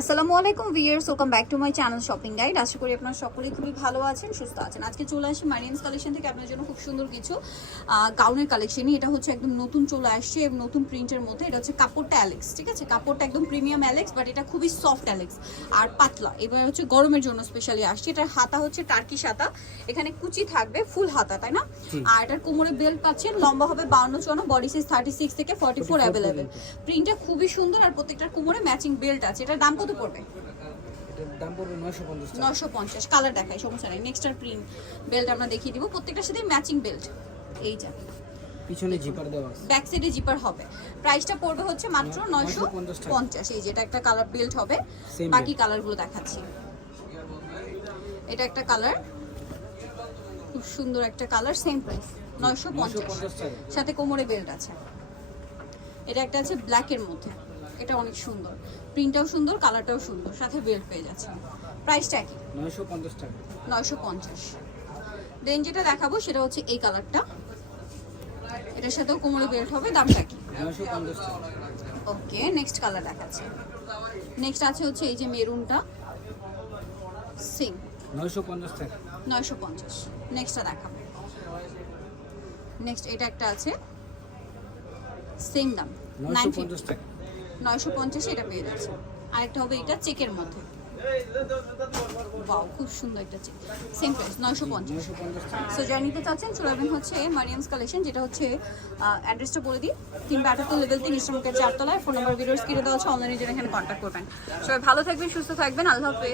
আসসালামু আলাইকুম viewers welcome back to my channel shopping guide. আশা করি আপনারা সকলেই খুবই ভালো আছেন সুস্থ আছেন। আজকে চলে আসি মারিয়ামস কালেকশন থেকে আপনার জন্য খুব সুন্দর কিছু গাউনের কালেকশনই। এটা হচ্ছে একদম নতুন চলে আসছে এবং নতুন প্রিন্টের মধ্যে। এটা হচ্ছে কাপড়টা অ্যালেক্স ঠিক আছে? কাপড়টা একদম প্রিমিয়াম অ্যালেক্স বাট এটা খুবই সফট অ্যালেক্স আর পাতলা। এবার হচ্ছে গরমের জন্য স্পেশালি আসছে। এটার হাতা হচ্ছে টার্কি হাতা। এখানে কুচি থাকবে ফুল হাতা তাই না? আর এটার কোমরে বেল্ট পাচ্ছেন লম্বা হবে বাউন্ন চুয়ান্ন বডি সাইজ থার্টি সিক্স থেকে ফর্টি ফোর অ্যাভেলেবেল প্রিন্টটা খুবই সুন্দর আর প্রত্যেকটার কোমরে ম্যাচিং বেল্ট আছে। এটার দাম কত পড়বে? দাম কালার দেখাই সমস্যা নাই। নেক্সট আর প্রিন্ট বেল্ট আমরা দেখিয়ে দিব। প্রত্যেকটার সাথে ম্যাচিং বেল্ট এই যা। পিছনে জিপার দেওয়া আছে। ব্যাক সাইডে জিপার হবে। প্রাইসটা পড়বে হচ্ছে মাত্র নয়শো 950 পঞ্চাশ এই যেটা একটা কালার বেল্ট হবে। বাকি কালারগুলো দেখাচ্ছি। এটা একটা কালার খুব সুন্দর একটা কালার সেম প্রাইস নয়শো পঞ্চাশ। 950 সাথে কোমরে বেল্ট আছে। এটা একটা আছে ব্ল্যাকের মধ্যে। এটা অনেক সুন্দর। প্রিন্টটাও সুন্দর কালারটাও সুন্দর সাথে বেল্ট পেয়ে যাচ্ছে প্রাইসটা কি? নয়শো পঞ্চাশ টাকা। নয়শো পঞ্চাশ। দেন যেটা দেখাবো সেটা হচ্ছে এই কালারটা এটার সাথেও কোমরে বেল্ট হবে দামটা কি? ওকে নেক্সট কালার দেখাচ্ছে। নেক্সট আছে হচ্ছে এই যে মেরুনটা। সিং নয়শো পঞ্চাশ টাকা। নয়শো পঞ্চাশ। নেক্সটটা দেখাবো। নেক্সট এটা একটা আছে। সেম দাম। নয়শো নাইন পঞ্চাশ টাকা। নয়শো পঞ্চাশে এটা পেয়ে যাচ্ছে। আরেকটা হবে এটা চেকের মধ্যে। বাও খুব সুন্দর একটা চেক। সেম প্রাইস নয়শো পঞ্চাশ। সো যারা নিতে চাচ্ছেন চলে হচ্ছে মারিয়ামস কালেকশন যেটা হচ্ছে অ্যাড্রেসটা বলে দিই। তিন আটাত্তর লেভেল তিন ইস্টার্নকের চারতলায়। ফোন নাম্বার ভিডিওস কিনে দেওয়া আছে অনলাইনে জন্য এখানে কন্ট্যাক্ট করবেন। সবাই ভালো থাকবেন, সুস্থ থাকবেন। আল্লাহ হাফেজ।